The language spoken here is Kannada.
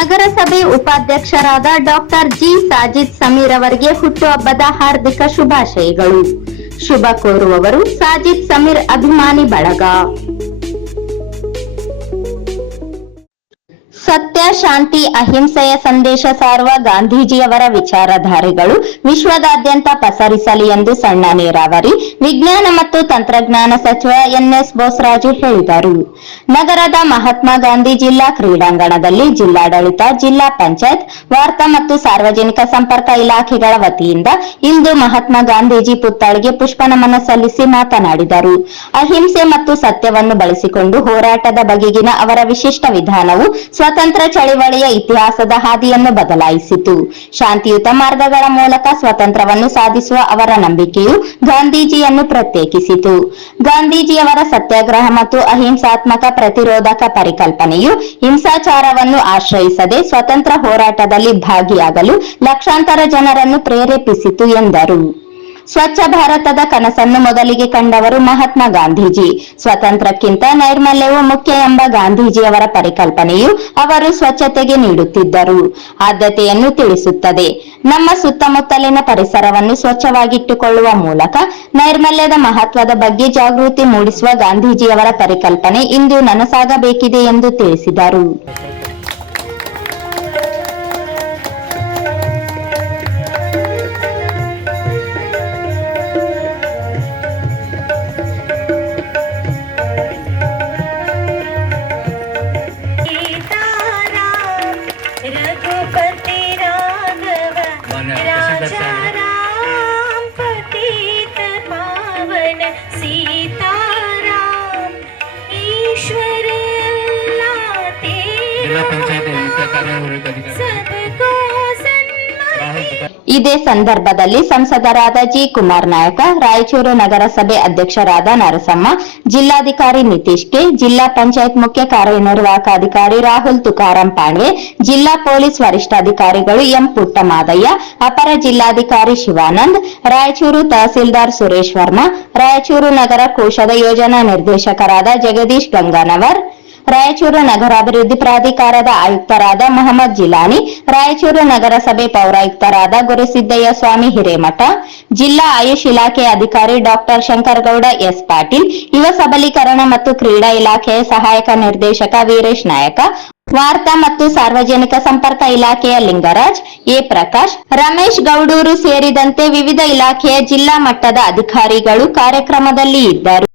ನಗರಸಭೆ ಉಪಾಧ್ಯಕ್ಷರಾದ ಡಾಕ್ಟರ್ ಜಿ ಸಾಜಿದ್ ಸಮೀರ್ ಅವರಿಗೆ ಹುಟ್ಟುಹಬ್ಬದ ಹಾರ್ದಿಕ ಶುಭಾಶಯಗಳು. ಶುಭ ಕೋರುವವರು ಸಾಜಿದ್ ಸಮೀರ್ ಅಭಿಮಾನಿ ಬಳಗ. ಸತ್ಯ, ಶಾಂತಿ, ಅಹಿಂಸೆಯ ಸಂದೇಶ ಸಾರುವ ಗಾಂಧೀಜಿಯವರ ವಿಚಾರಧಾರೆಗಳು ವಿಶ್ವದಾದ್ಯಂತ ಪಸರಿಸಲಿ ಎಂದು ಸಣ್ಣ ನೀರಾವರಿ, ವಿಜ್ಞಾನ ಮತ್ತು ತಂತ್ರಜ್ಞಾನ ಸಚಿವ ಎನ್ಎಸ್ ಬೋಸರಾಜು ಹೇಳಿದರು. ನಗರದ ಮಹಾತ್ಮ ಗಾಂಧಿ ಜಿಲ್ಲಾ ಕ್ರೀಡಾಂಗಣದಲ್ಲಿ ಜಿಲ್ಲಾಡಳಿತ, ಜಿಲ್ಲಾ ಪಂಚಾಯತ್, ವಾರ್ತಾ ಮತ್ತು ಸಾರ್ವಜನಿಕ ಸಂಪರ್ಕ ಇಲಾಖೆಗಳ ವತಿಯಿಂದ ಇಂದು ಮಹಾತ್ಮ ಗಾಂಧೀಜಿ ಪುತ್ಥಳಿಗೆ ಪುಷ್ಪನಮನ ಸಲ್ಲಿಸಿ ಮಾತನಾಡಿದರು. ಅಹಿಂಸೆ ಮತ್ತು ಸತ್ಯವನ್ನು ಬಳಸಿಕೊಂಡು ಹೋರಾಟದ ಬಗೆಗಿನ ಅವರ ವಿಶಿಷ್ಟ ವಿಧಾನವು ಸ್ವತಂತ್ರ ಚಳವಳಿಯ ಇತಿಹಾಸದ ಹಾದಿಯನ್ನು ಬದಲಾಯಿಸಿತು. ಶಾಂತಿಯುತ ಮಾರ್ಗಗಳ ಮೂಲಕ ಸ್ವತಂತ್ರವನ್ನು ಸಾಧಿಸುವ ಅವರ ನಂಬಿಕೆಯು ಗಾಂಧೀಜಿಯನ್ನು ಪ್ರತ್ಯೇಕಿಸಿತು. ಗಾಂಧೀಜಿಯವರ ಸತ್ಯಾಗ್ರಹ ಮತ್ತು ಅಹಿಂಸಾತ್ಮಕ ಪ್ರತಿರೋಧಕ ಪರಿಕಲ್ಪನೆಯು ಹಿಂಸಾಚಾರವನ್ನು ಆಶ್ರಯಿಸದೆ ಸ್ವತಂತ್ರ ಹೋರಾಟದಲ್ಲಿ ಭಾಗಿಯಾಗಲು ಲಕ್ಷಾಂತರ ಜನರನ್ನು ಪ್ರೇರೇಪಿಸಿತು ಎಂದರು. ಸ್ವಚ್ಛ ಭಾರತದ ಕನಸನ್ನು ಮೊದಲಿಗೆ ಕಂಡವರು ಮಹಾತ್ಮ ಗಾಂಧೀಜಿ. ಸ್ವತಂತ್ರಕ್ಕಿಂತ ನೈರ್ಮಲ್ಯವು ಮುಖ್ಯ ಎಂಬ ಗಾಂಧೀಜಿಯವರ ಪರಿಕಲ್ಪನೆಯು ಅವರು ಸ್ವಚ್ಛತೆಗೆ ನೀಡುತ್ತಿದ್ದರು ಆದ್ಯತೆಯನ್ನು ತಿಳಿಸುತ್ತದೆ. ನಮ್ಮ ಸುತ್ತಮುತ್ತಲಿನ ಪರಿಸರವನ್ನು ಸ್ವಚ್ಛವಾಗಿಟ್ಟುಕೊಳ್ಳುವ ಮೂಲಕ ನೈರ್ಮಲ್ಯದ ಮಹತ್ವದ ಬಗ್ಗೆ ಜಾಗೃತಿ ಮೂಡಿಸುವ ಗಾಂಧೀಜಿಯವರ ಪರಿಕಲ್ಪನೆ ಇಂದು ನನಸಾಗಬೇಕಿದೆ ಎಂದು ತಿಳಿಸಿದರು. ಇದೇ ಸಂದರ್ಭದಲ್ಲಿ ಸಂಸದರಾದ ಜಿ ಕುಮಾರ್ ನಾಯಕ, ರಾಯಚೂರು ನಗರಸಭೆ ಅಧ್ಯಕ್ಷರಾದ ನರಸಮ್ಮ, ಜಿಲ್ಲಾಧಿಕಾರಿ ನಿತೀಶ್ ಕೆ, ಜಿಲ್ಲಾ ಪಂಚಾಯತ್ ಮುಖ್ಯ ಕಾರ್ಯನಿರ್ವಾಹಕ ಅಧಿಕಾರಿ ರಾಹುಲ್ ತುಕಾರಾಂ ಪಾಂಡ್ವೆ, ಜಿಲ್ಲಾ ಪೊಲೀಸ್ ವರಿಷ್ಠಾಧಿಕಾರಿಗಳು ಎಂ ಪುಟ್ಟಮಾದಯ್ಯ, ಅಪರ ಜಿಲ್ಲಾಧಿಕಾರಿ ಶಿವಾನಂದ್, ರಾಯಚೂರು ತಹಸೀಲ್ದಾರ್ ಸುರೇಶ್ ವರ್ಮಾ, ರಾಯಚೂರು ನಗರ ಕೋಶದ ಯೋಜನಾ ನಿರ್ದೇಶಕರಾದ ಜಗದೀಶ್ ಗಂಗಾನವರ್, ರಾಯಚೂರು ನಗರಾಭಿವೃದ್ಧಿ ಪ್ರಾಧಿಕಾರದ ಆಯುಕ್ತರಾದ ಮೊಹಮ್ಮದ್ ಜಿಲಾನಿ, ರಾಯಚೂರು ನಗರಸಭೆ ಪೌರಾಯುಕ್ತರಾದ ಗುರುಸಿದ್ದಯ್ಯ ಸ್ವಾಮಿ ಹಿರೇಮಠ, ಜಿಲ್ಲಾ ಆಯುಷ್ ಇಲಾಖೆ ಅಧಿಕಾರಿ ಡಾಕ್ಟರ್ ಶಂಕರಗೌಡ ಎಸ್ ಪಾಟೀಲ್, ಯುವ ಸಬಲೀಕರಣ ಮತ್ತು ಕ್ರೀಡಾ ಇಲಾಖೆಯ ಸಹಾಯಕ ನಿರ್ದೇಶಕ ವೀರೇಶ್ ನಾಯಕ, ವಾರ್ತಾ ಮತ್ತು ಸಾರ್ವಜನಿಕ ಸಂಪರ್ಕ ಇಲಾಖೆಯ ಲಿಂಗರಾಜ್, ಎ ಪ್ರಕಾಶ್, ರಮೇಶ್ ಗೌಡೂರು ಸೇರಿದಂತೆ ವಿವಿಧ ಇಲಾಖೆಯ ಜಿಲ್ಲಾ ಮಟ್ಟದ ಅಧಿಕಾರಿಗಳು ಕಾರ್ಯಕ್ರಮದಲ್ಲಿ ಇದ್ದರು.